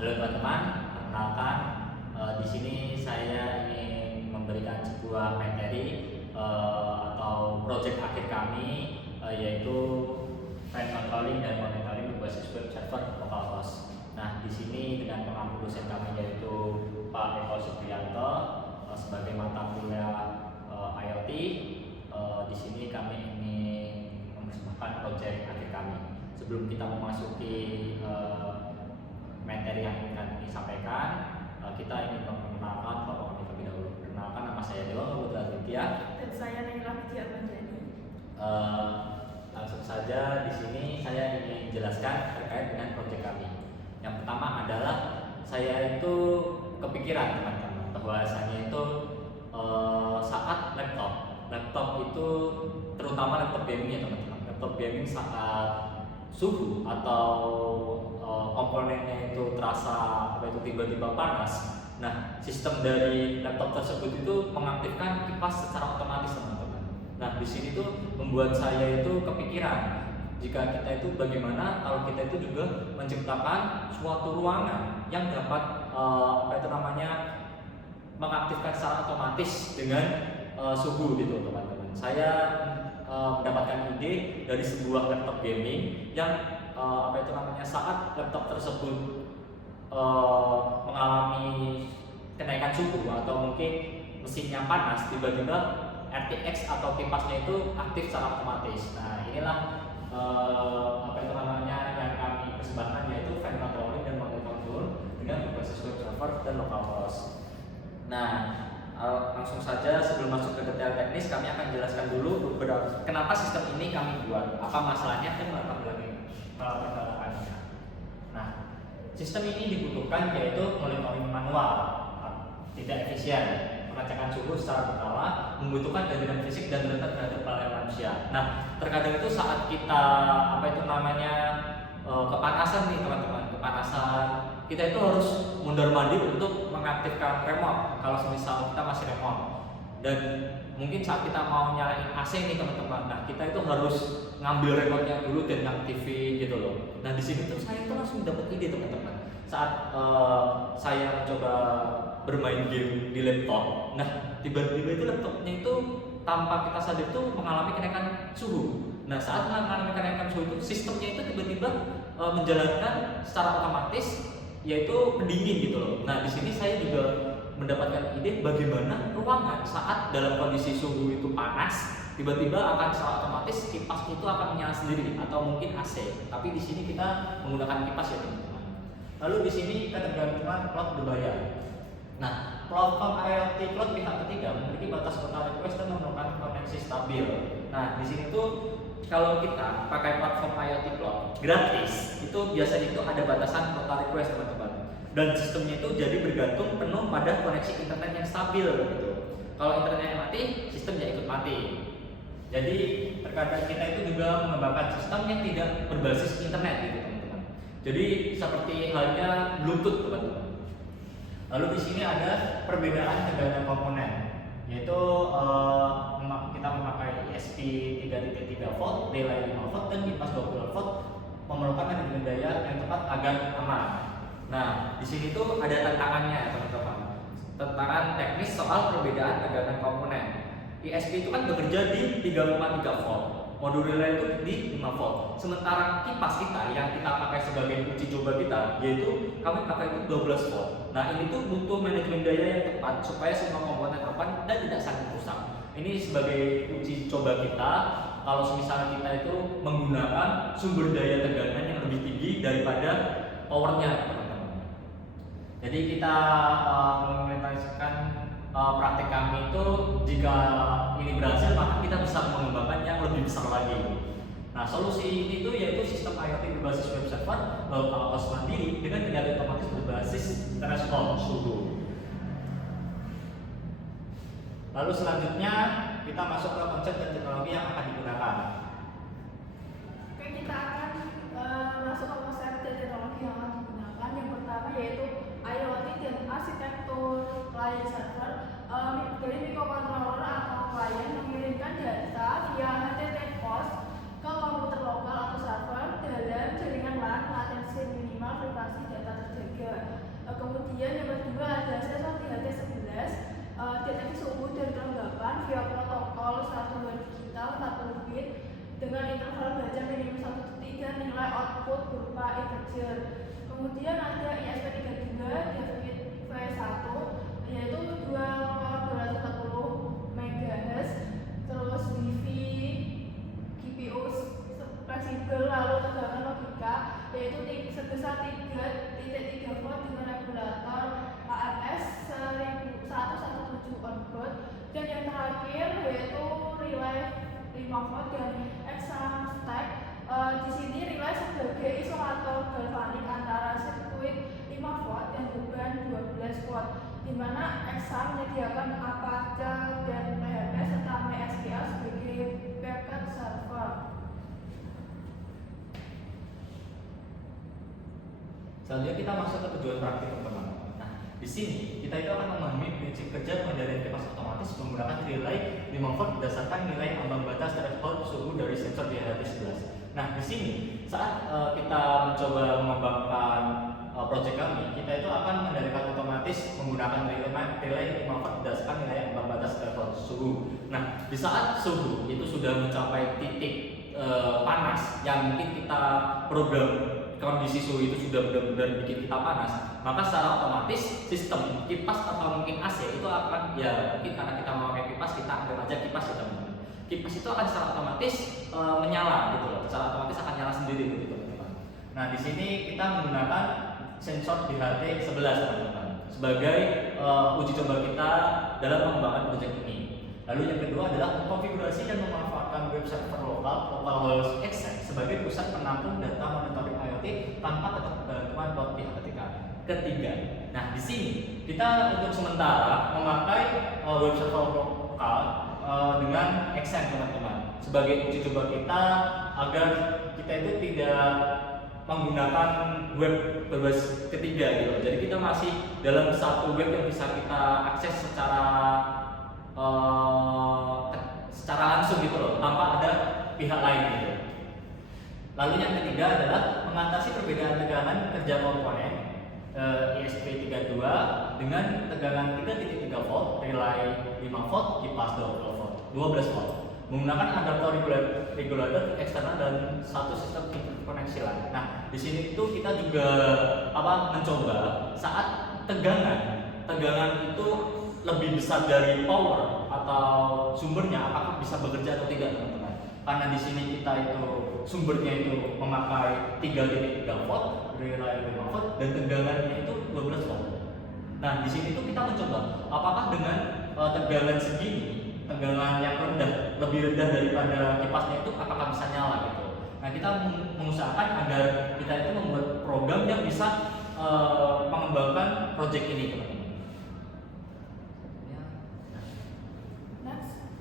Halo teman-teman, perkenalkan di sini saya ingin memberikan sebuah materi atau proyek akhir kami yaitu fan controlling dan monitoring berbasis web server localhost. Nah, di sini dengan pengampu dosen kami yaitu Pak Eko Supriyanto sebagai mata kuliah IoT. Di sini kami ingin mempersembahkan proyek akhir kami. Sebelum kita memasuki materi yang akan disampaikan, kita ingin memperkenalkan kelompok kami terlebih dahulu. Perkenalkan, nama saya Dewa Putra Aditya. Dan saya Naila Widya Manjani. Langsung saja di sini saya ingin jelaskan terkait dengan proyek kami. Yang pertama adalah saya itu kepikiran teman-teman bahwasanya itu saat laptop itu terutama laptop gaming ya teman-teman. Laptop gaming saat suhu atau komponennya itu terasa tiba-tiba panas. Nah, sistem dari laptop tersebut itu mengaktifkan kipas secara otomatis teman-teman. Nah, di sini tuh membuat saya itu kepikiran jika kita itu bagaimana kalau kita itu juga menciptakan suatu ruangan yang dapat mengaktifkan secara otomatis dengan suhu gitu teman-teman. Saya mendapatkan ide dari sebuah laptop gaming yang saat laptop tersebut mengalami kenaikan suhu atau mungkin mesinnya panas, tiba-tiba RTX atau kipasnya itu aktif secara otomatis. Nah, inilah yang kami persembahkan yaitu fan controlling dan monitoring dengan berbasis web server dan localhost. Nah, langsung saja sebelum masuk ke detail teknis, kami akan jelaskan dulu kenapa sistem ini kami buat, apa masalahnya dan latar belakangnya. Nah, sistem ini dibutuhkan yaitu monitoring manual, tidak efisien, pengecekan suhu secara berkala, membutuhkan kehadiran fisik dan rentan terhadap kelalaian manusia. Nah, terkadang itu saat kita kepanasan nih teman-teman, kita itu harus mondar-mandir untuk mengaktifkan remote kalau semisal kita masih remote. Dan mungkin saat kita mau nyalain AC nih teman-teman, nah kita itu harus ngambil remote-nya dulu dan ngaktifin gitu loh. Nah, di sini tuh saya tuh langsung dapat ide teman-teman. Saat saya mencoba bermain game di laptop, nah tiba-tiba itu laptopnya itu tanpa kita sadar itu mengalami kenaikan suhu. Nah, saat mengalami kenaikan suhu itu sistemnya itu tiba-tiba menjalankan secara otomatis yaitu pendingin gitu loh. Nah, di sini saya juga mendapatkan ide bagaimana ruangan saat dalam kondisi suhu itu panas tiba-tiba akan secara otomatis kipas itu akan menyala sendiri atau mungkin AC. Tapi di sini kita menggunakan kipas ya teman-teman. Lalu di sini ketergantungan cloud berbayar. Nah, platform IoT cloud pihak ketiga memiliki batas kuota request dan memerlukan koneksi stabil. Nah, di sini tuh kalau kita pakai platform IoT cloud gratis, itu biasanya itu ada batasan kuota request teman-teman. Dan sistemnya itu jadi bergantung penuh pada koneksi internet yang stabil gitu. Kalau internetnya mati, sistemnya ikut mati. Jadi terkadang kita itu juga mengembangkan sistem yang tidak berbasis internet gitu teman-teman. Jadi seperti halnya Bluetooth teman-teman. Lalu di sini ada perbedaan tegangan komponen, yaitu kita memakai ESP 3.3 volt, relay 5 volt dan kipas 20 volt memerlukan manajemen daya yang tepat agar aman. Nah, di sini tuh ada tantangannya teman-teman. Tantangan teknis soal perbedaan tegangan komponen. ESP itu kan bekerja di 3,3 volt, modul relay itu di 5 volt. Sementara kipas kita yang kita pakai sebagai uji coba kita, yaitu kami pakai itu 12 volt. Nah, ini tuh butuh manajemen daya yang tepat supaya semua komponen aman dan tidak saling rusak. Ini sebagai uji coba kita. Kalau misalnya kita itu menggunakan sumber daya tegangan yang lebih tinggi daripada powernya. Jadi kita mengimplementasikan praktik kami itu jika ini berhasil maka kita bisa mengembangkan yang lebih besar lagi. Nah, solusi ini itu yaitu sistem IoT berbasis web server localhost mandiri dengan kendali otomatis berbasis threshold suhu. Lalu selanjutnya kita masuk ke konsep dan teknologi yang akan digunakan. Oke, kita akan masuk ke konsep dan teknologi yang akan digunakan. Yang pertama yaitu IoT dan arsitektur client server. Dari microcontroller atau client mengirimkan data via HTTP post ke komputer lokal atau server dalam jaringan LAN, latensi minimal, privasi data terjaga. via protokol satuan digital 40 bit dengan interval baca minimum 1 detik dan nilai output berupa integer. Kemudian ada ISP32 Debit V1 yaitu 240 MHz, terus Wi-Fi, GPU fleksibel, lalu tegangan logika yaitu sebesar 3.3 volt dengan regulator AMS 1117 onboard, dan yang terakhir yaitu relay 5 volt dan exam stack. Di sini relay sebagai isolator galvanik antara sirkuit 5 volt dan beban 12 volt, di mana exam menyediakan Apache dan PHP serta MySQL sebagai backup server. Selanjutnya kita masuk ke tujuan praktik teman-teman. Nah, di sini kita itu akan memahami prinsip kerja pengendalian kipas otomatis menggunakan relay 5 volt berdasarkan nilai ambang batas threshold suhu dari sensor di HT11. Nah, di sini saat kita mencoba mengembangkan proyek kami, kita itu akan mengendalikan otomatis menggunakan relay 5 volt berdasarkan nilai ambang batas threshold suhu. Nah, di saat suhu itu sudah mencapai titik panas yang mungkin kita program kondisi suhu itu sudah benar-benar bikin kita panas, maka secara otomatis sistem kipas atau mungkin AC itu akan, ya mungkin karena kita memakai kipas, kita anggap aja kipas ya teman-teman. Kipas itu akan secara otomatis menyala gitu loh, secara otomatis akan nyala sendiri gitu teman-teman. Nah, di sini kita menggunakan sensor di HT11 teman-teman sebagai uji coba kita dalam mengembangkan proyek ini. Lalu yang kedua adalah mengkonfigurasi dan memanfaatkan web server lokal localhost Exchange sebagai pusat penampung data monitoring IoT tanpa bantuan buat pihak ketiga. Nah, di sini kita untuk sementara memakai web server lokal dengan Exchange teman-teman sebagai uji coba kita agar kita itu tidak menggunakan web berbasis ketiga gitu. Jadi kita masih dalam satu web yang bisa kita akses secara langsung gitu loh, tanpa ada pihak lain gitu. Lalu yang ketiga adalah mengatasi perbedaan tegangan kerja komponen ISP32 dengan tegangan 3.3 volt, relay 5 volt, kipas 12 volt menggunakan adaptor regulator eksternal dan satu sistem interkoneksi lain. Nah, di sini itu kita juga mencoba saat tegangan itu lebih besar dari power atau sumbernya, apakah bisa bekerja atau tidak teman-teman. Karena di sini kita itu sumbernya itu memakai 3.3 volt, relay 5 volt dan tegangannya itu 12 volt. Nah, di sini tuh kita mencoba apakah dengan tegangan segini, tegangan yang rendah, lebih rendah daripada kipasnya itu apakah bisa nyala gitu. Nah, kita mengusahakan agar kita itu membuat program yang bisa mengembangkan proyek ini teman-teman.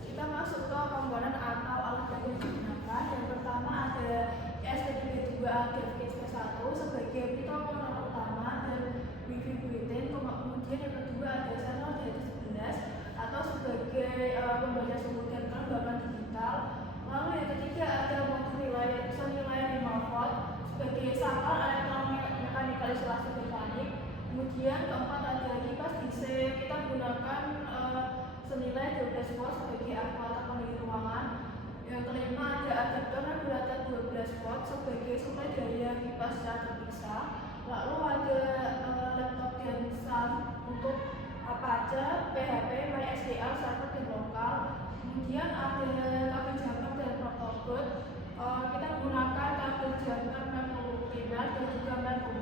Kita masuk ke komponen atau alat yang digunakan. Yang pertama ada ISP32 Debit V1 sebagai protokol utama dan Wi-Fi built-in. Kemudian yang kedua ada channel HT11 atau sebagai pembaca suhu dan kelembaban digital. Lalu yang ketiga ada modul relay senilai 5 volt sebagai saklar elektromekanikal isolasi mekanik. Kemudian keempat ada kipas DC, kita gunakan senilai 12 volt sebagai akuator pendingin ruangan. Yang kelima ada adaptor regulator 12 volt sebagai suplai daya kipas secara terpisah. Lalu ada laptop dan SAN untuk Apache, PHP, MySQL, server dan lokal. Kemudian ada kabel jumper dan protobot. Kita menggunakan kabel jumper memori primer dan juga memori.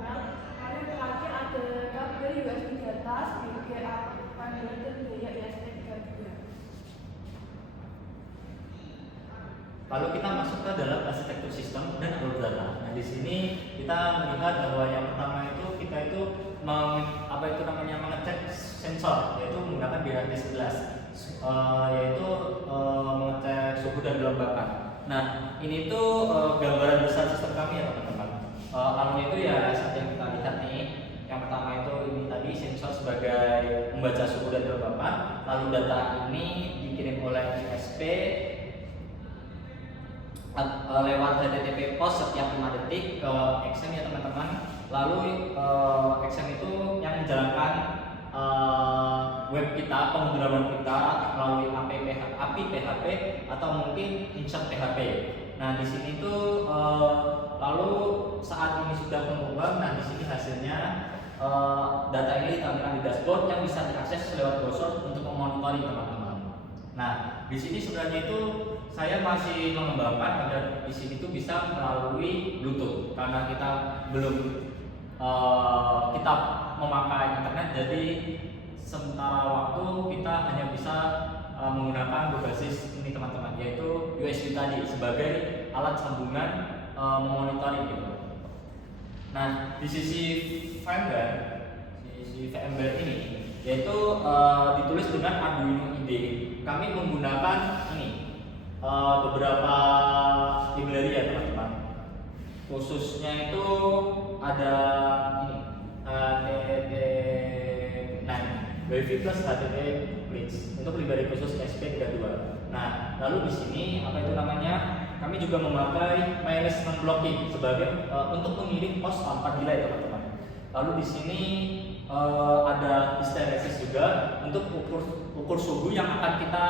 Lalu yang terakhir ada kabel USB data sebagai panduan dan daya ISP32. Lalu kita masuk ke dalam arsitektur sistem dan alur data. Nah, di sini kita melihat bahwa yang pertama itu kita itu mengecek sensor, yaitu menggunakan DHT11, yaitu mengecek suhu dan kelembapan. Nah, ini tuh gambaran besar sistem kami ya teman-teman. Alurnya itu ya seperti yang kita lihat nih. Yang pertama itu ini tadi sensor sebagai membaca suhu dan kelembapan. Lalu data ini dikirim oleh ISP lewat HTTP post setiap 5 detik ke XM ya teman-teman. Lalu XM itu yang menjalankan web kita, pemrograman kita melalui API PHP atau mungkin insert PHP. Nah, di sini tuh lalu saat ini sudah mengubah. Nah, di sini hasilnya data ini ditampilkan di dashboard yang bisa diakses lewat browser untuk memonitoring teman-teman. Nah, di sini sebenarnya itu saya masih mengembangkan agar di sini tuh bisa melalui Bluetooth karena kita belum kita memakai internet, jadi sementara waktu kita hanya bisa menggunakan berbasis ini teman-teman, yaitu USB tadi sebagai alat sambungan memonitoring gitu. Nah, di sisi VMware ini yaitu ditulis dengan Arduino IDE. Kami menggunakan ini beberapa library ya teman-teman. Khususnya itu ada ini HTTP9 Wi-Fi plus HTTP Bridge untuk library khusus SP32. Nah, lalu di sini apa itu namanya? Kami juga memakai wireless non-blocking sebagai untuk mengirim host tanpa delay teman-teman. Lalu di sini ada hysteresis juga untuk ukur suhu yang akan kita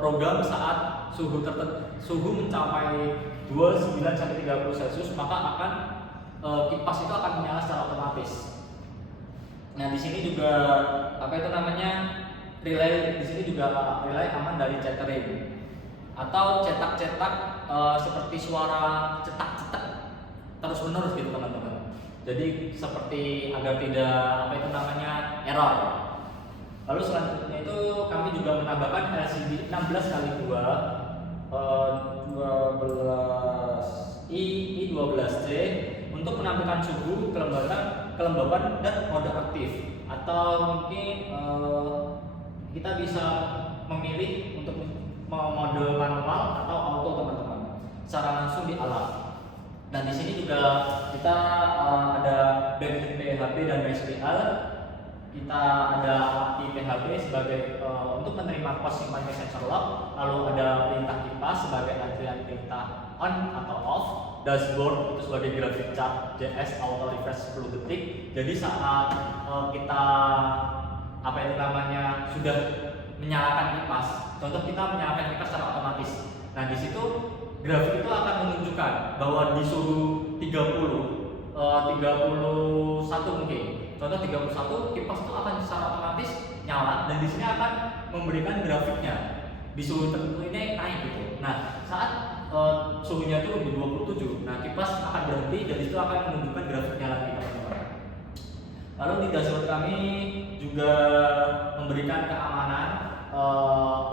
program saat suhu mencapai 29 sampai 30 Celcius, maka akan kipas itu akan menyala secara otomatis. Nah, di sini juga apa itu namanya? Relay di sini juga relay aman dari chattering atau cetak-cetak seperti suara cetak-cetak terus-menerus gitu teman-teman. Jadi seperti agar tidak apa itu namanya error. Lalu selanjutnya itu kami juga menambahkan LCD 16x2 I12C untuk menampilkan suhu, kelembaban dan mode aktif, atau mungkin kita bisa memilih untuk mode manual atau auto teman-teman secara langsung di alat. Dan di sini juga kita ada backend PHP dan MySQL. Kita ada API PHP sebagai untuk menerima post simpan sensor log. Lalu ada perintah kipas sebagai antrian perintah on atau off. Dashboard itu sebagai graphic chart JS auto refresh 10 detik. Jadi saat kita apa itu namanya sudah menyalakan kipas, contoh kita menyalakan kipas secara otomatis. Nah, di situ grafik itu akan menunjukkan bahwa di suhu 31 mungkin. Contoh 31, kipas itu akan secara otomatis nyala dan di sini akan memberikan grafiknya. Di suhu tertentu ini naik gitu. Nah, saat suhunya itu di 27, nah kipas akan berhenti dan itu akan menunjukkan grafiknya lagi teman-teman. Lalu di dashboard kami juga memberikan keamanan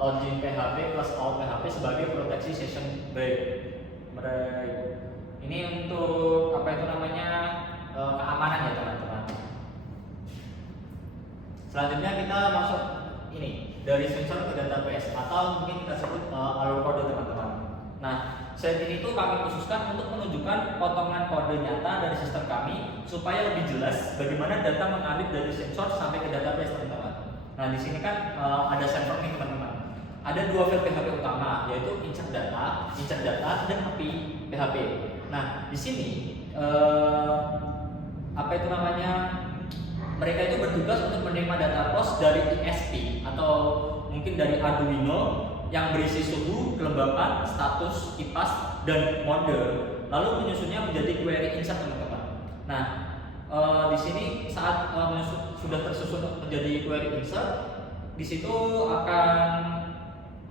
login PHP plus out PHP sebagai proteksi session break. Ini untuk apa itu namanya keamanan ya teman-teman. Selanjutnya kita masuk ini dari sensor ke database atau mungkin kita sebut alur kode teman-teman. Nah, slide ini tuh kami khususkan untuk menunjukkan potongan kode nyata dari sistem kami supaya lebih jelas bagaimana data mengalir dari sensor sampai ke database teman-teman. Nah, di sini kan ada server nih teman-teman. Ada dua file PHP utama, yaitu insert data dan API PHP. Nah, di sini apa itu namanya? Mereka itu bertugas untuk menerima data post dari ISP atau mungkin dari Arduino yang berisi suhu, kelembapan, status, kipas, dan mode. Lalu menyusunnya menjadi query insert teman-teman. Nah, di sini saat sudah tersusun menjadi query insert, di situ akan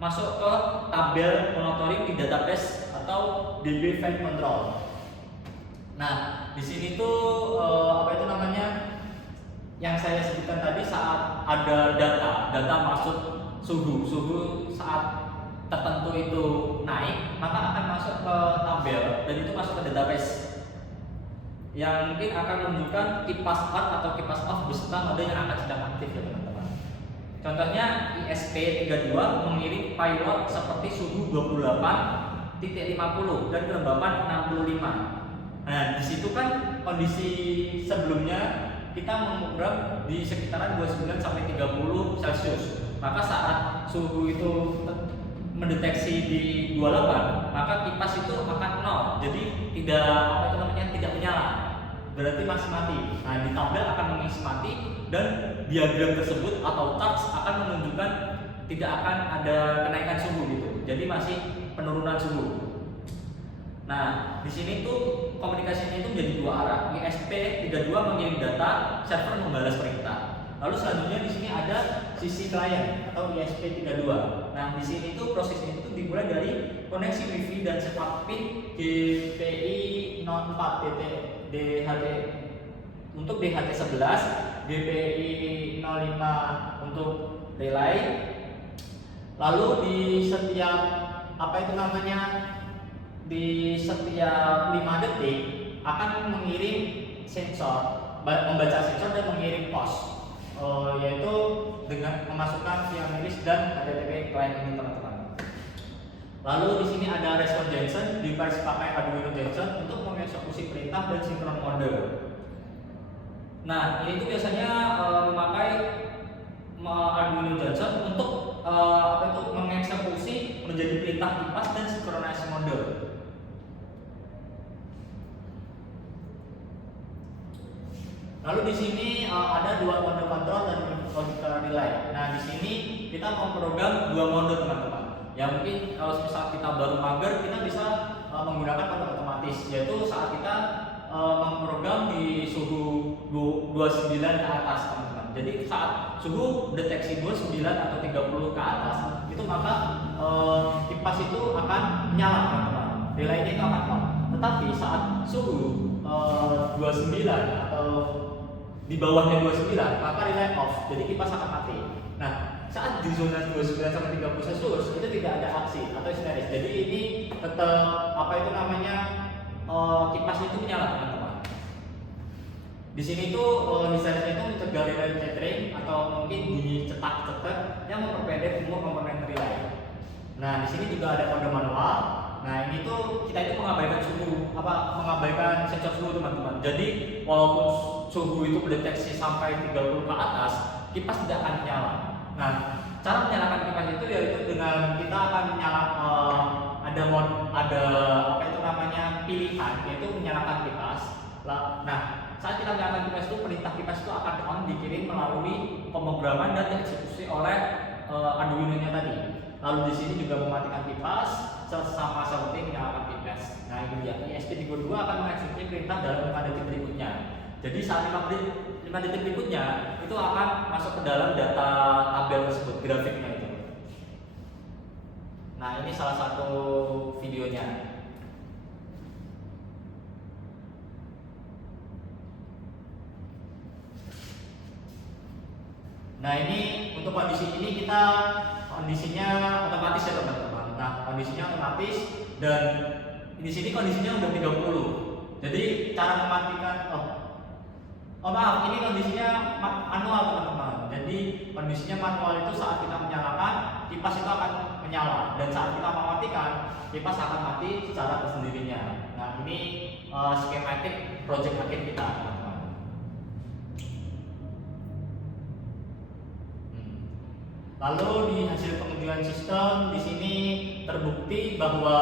masuk ke tabel monitoring di database atau DB File Control. Nah, di sini tuh apa itu namanya? Yang saya sebutkan tadi, saat ada data masuk suhu saat tertentu itu naik, maka akan masuk ke tabel dan itu masuk ke database yang mungkin akan menunjukkan kipas on atau kipas off beserta mode yang akan sedang aktif ya teman-teman. Contohnya ISP32 mengirim payload seperti suhu 28.50 dan kelembapan 65. Nah, di situ kan kondisi sebelumnya kita memprogram di sekitaran 29 sampai 30 Celcius. Maka saat suhu itu mendeteksi di 28, maka kipas itu akan nol. Jadi tidak apa itu namanya tidak menyala. berarti masih mati. Nah, di tabel akan mengisi mati dan diagram tersebut atau charts akan menunjukkan tidak akan ada kenaikan suhu gitu. Jadi masih penurunan suhu. Nah, di sini tuh komunikasinya itu menjadi dua arah. ESP32 mengirim data, server membalas perintah. Lalu selanjutnya di sini ada sisi klien atau ESP32. Nah, di sini tuh prosesnya itu dimulai dari koneksi Wi-Fi dan setup pin GPI 04 DHT untuk DHT11, GPI 05 untuk relay. Lalu di setiap di setiap 5 detik akan mengirim sensor, membaca sensor dan mengirim pos, yaitu dengan memasukkan via miris dan HTTP client ini teman-teman. Lalu di sini ada respon Johnson, device pakai Arduino Johnson untuk mengeksekusi perintah dan sinkron mode. Nah, ini tuh biasanya memakai Arduino Johnson untuk mengeksekusi menjadi perintah kipas dan sinkronisasi mode. Lalu di sini ada dua mode kontrol dan logical relay. Nah, di sini kita memprogram dua mode teman-teman. Ya mungkin kalau misal kita baru mager, kita bisa menggunakan mode otomatis, yaitu saat kita memprogram di suhu 29 ke atas teman-teman. Jadi saat suhu deteksi 29 atau 30 ke atas, itu maka kipas itu akan menyala teman-teman. Relaynya itu akan on. Tetapi saat suhu 29 atau di bawahnya 29, maka relay off, jadi kipas akan mati. Nah, saat di zona 29 sampai 30 Celcius itu tidak ada aksi atau sineris. Jadi ini tetap kipas itu menyala teman-teman. Di sini tuh misalnya itu mencegah relay tethering atau mungkin bunyi cetak-cetak yang memperpendek umur komponen relay. Nah, di sini juga ada kode manual. Nah, ini tuh kita itu mengabaikan mengabaikan sensor suhu teman-teman. Jadi walaupun suhu itu mendeteksi sampai 30 ke atas, kipas tidak akan menyala. Nah, cara menyalakan kipas itu yaitu dengan kita akan pilihan, yaitu menyalakan kipas. Nah, saat kita menyalakan kipas itu, perintah kipas itu akan on dikirim melalui pemrograman dan dieksekusi oleh Arduino-nya tadi. Lalu di sini juga mematikan kipas sama seperti menyalakan kipas. Nah, ini dia. ESP32 akan mengeksekusi perintah dalam 5 detik berikutnya. Jadi saat 5 detik berikutnya itu akan masuk ke dalam data tabel tersebut, grafiknya itu. Nah, ini salah satu videonya. Nah, ini untuk kondisi ini kondisinya otomatis ya teman-teman. Nah, kondisinya otomatis dan di sini kondisinya udah 30. Jadi cara mematikan ini kondisinya manual teman-teman. Jadi kondisinya manual itu saat kita menyalakan, kipas itu akan menyala, dan saat kita mematikan, kipas akan mati secara tersendirinya. Nah, ini skematik project akhir kita teman-teman. Lalu di hasil pengujian sistem di sini terbukti bahwa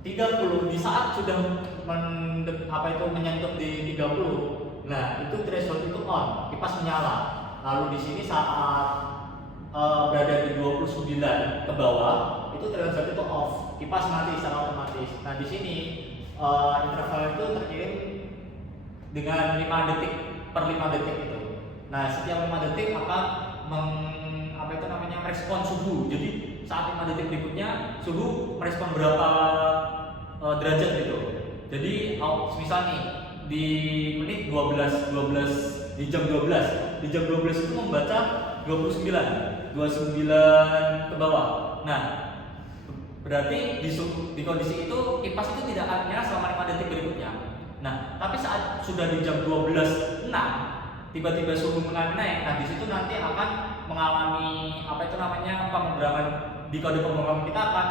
30 di saat sudah menyentuh di 30. Nah, itu threshold itu on, kipas menyala. Lalu di sini saat berada di 29 ke bawah, itu threshold itu off, kipas mati secara otomatis. Nah, di sini interval itu terkirim dengan 5 detik per 5 detik itu. Nah, setiap 5 detik akan merespon suhu. Jadi saat 5 detik berikutnya suhu merespon berapa derajat gitu. Jadi misal nih di menit 12 di jam 12 itu membaca 29 ke bawah. Nah, berarti di kondisi itu kipas itu tidak akan menyala selama 5 detik berikutnya. Nah, tapi saat sudah di jam 12.06 tiba-tiba suhu mengalami naik. Nah, di situ nanti akan mengalami pemrograman di kode pemrograman kita akan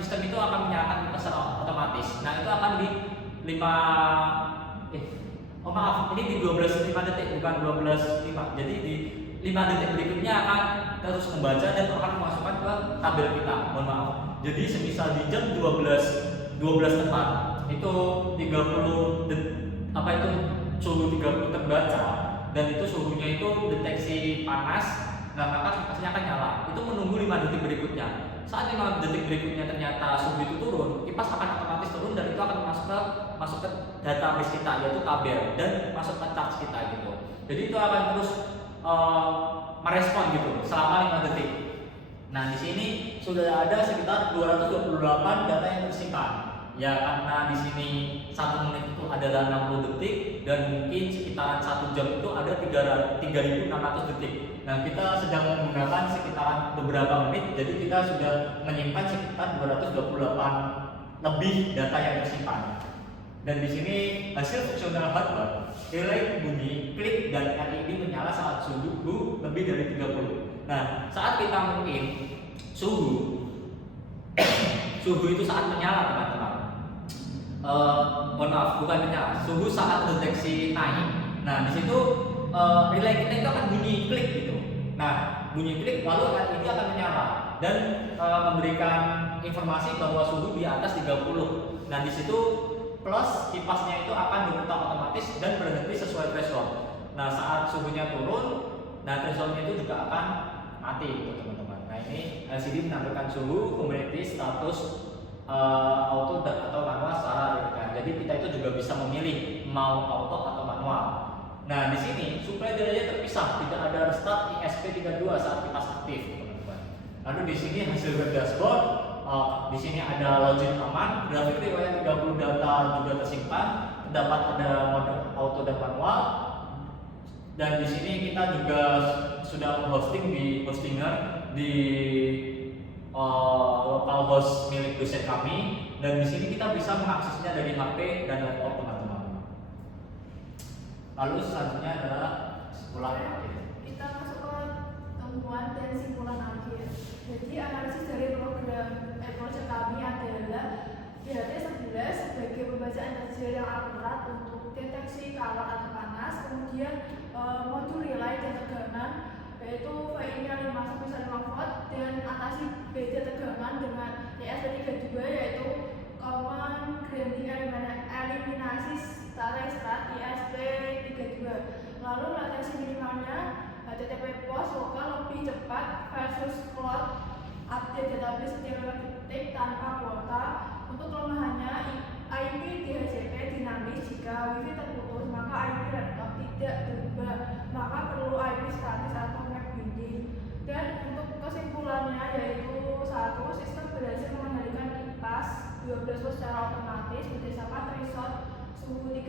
sistem itu akan menyalakan kipas secara otomatis. Nah, itu akan di 5 detik bukan 12.5. Jadi di 5 detik berikutnya akan terus membaca dan akan memasukkan ke tabel kita. Mohon maaf. Jadi semisal di jam 12 tepat itu 30 apa itu suhu 30 terbaca dan itu suhunya itu deteksi panas, nah maka kipasnya akan nyala. Itu menunggu 5 detik berikutnya. Saat 5 detik berikutnya ternyata suhu itu turun, kipas akan otomatis turun dan itu akan masuk ke database kita, yaitu tabel, dan masuk ke charts kita gitu. Jadi itu akan terus merespon gitu selama 5 detik. Nah di sini sudah ada sekitar 228 data yang tersimpan. Ya karena di sini 1 menit itu adalah 60 detik dan mungkin sekitaran 1 jam itu ada 3.600 detik. Nah kita sedang menggunakan sekitaran beberapa menit, jadi kita sudah menyimpan sekitar 228 lebih data yang tersimpan. Dan di sini hasil fungsional hardware, relay bunyi, klik dan LED menyala saat suhu lebih dari 30. Nah saat kita mungkin suhu itu saat menyala teman-teman. Mohon maaf, bukan menyala. Suhu saat deteksi naik. Nah, di situ relay kita itu akan bunyi klik gitu. Nah, bunyi klik lalu LED akan menyala dan memberikan informasi bahwa suhu di atas 30. Nah, di situ plus kipasnya itu akan berputar otomatis dan berhenti sesuai threshold. Nah, saat suhunya turun, nah thresholdnya itu juga akan mati gitu teman-teman. Nah, ini LCD menampilkan suhu, humidity, status auto atau manual secara real-time. Jadi kita itu juga bisa memilih mau auto atau manual. Nah di sini suplai dayanya terpisah, tidak ada restart ESP32 saat kipas aktif, teman-teman. Lalu di sini hasil web dashboard, di sini ada login aman, grafik riwayat 30 data juga tersimpan, terdapat ada mode auto dan manual. Dan di sini kita juga sudah hosting di Hostinger di localhost milik dosen kami, dan di sini kita bisa mengaksesnya dari HP dan laptop teman-teman. Lalu selanjutnya adalah simpulan akhir. Kita masuk ke temuan dan simpulan akhir. Jadi analisis dari proyek kami adalah DHT11 sebagai pembacaan hasil yang akurat untuk deteksi kalor atau panas, kemudian modul relay dan tegangan yaitu VI-nya 5-5 volt dan atasi beda tegangan dengan ESP32 yaitu common grounding eliminasi secara start ESP32. Lalu latensi minimalnya HTTP post lokal lebih cepat versus cloud update database setiap detik tanpa kuota. Untuk kelemahannya IP DHCP dinamis, jika wifi terputus maka IP laptop tidak berubah, maka perlu IP statis atau web binding. Dan untuk kesimpulannya yaitu 1. Sistem berhasil mengendalikan kipas 12 volt secara otomatis berdasarkan threshold suhu 30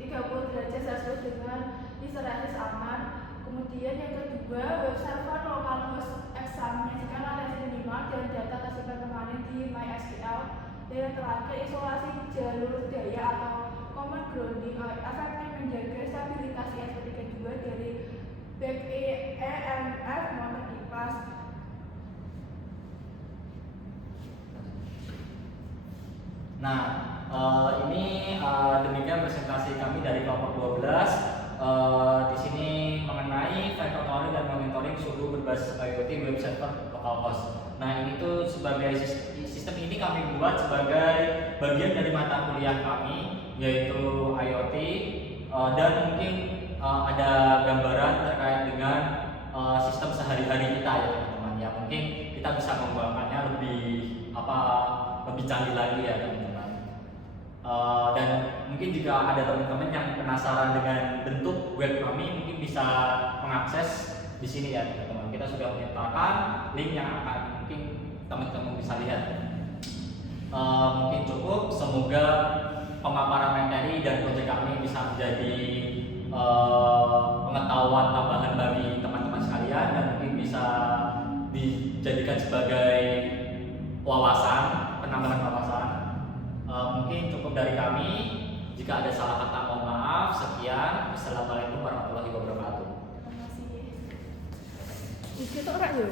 derajat Celcius dengan histeresis aman. Kemudian yang kedua, web server localhost examnya jika latensi minimal dan data tersimpan permanen di MySQL. Dan yang terakhir, isolasi jalur daya atau common grounding efektif menjaga stabilitas ESP32 dari back EMF motor kipas. Nah, ini demikian presentasi kami dari kelompok 12. Di sini mengenai flight controlling dan monitoring suhu berbasis IoT web server localhost. Nah, ini tuh sebagai sistem ini kami buat sebagai bagian dari mata kuliah kami, yaitu IoT, dan mungkin ada gambaran terkait dengan sistem sehari-hari kita ya teman-teman. Ya mungkin kita bisa mengembangkannya lebih canggih lagi ya teman-teman. Dan mungkin jika ada teman-teman yang penasaran dengan bentuk web kami, mungkin bisa mengakses di sini ya teman-teman. Kita sudah menyertakan link yang akan mungkin teman-teman bisa lihat. Mungkin cukup. Semoga pemaparan materi dan proyek kami bisa menjadi pengetahuan tambahan bagi teman-teman sekalian dan mungkin bisa dijadikan sebagai wawasan, penambahan wawasan. Mungkin cukup dari kami. Jika ada salah kata mohon maaf. Sekian. Assalamualaikum warahmatullahi wabarakatuh. Terima kasih. Itu orang ya?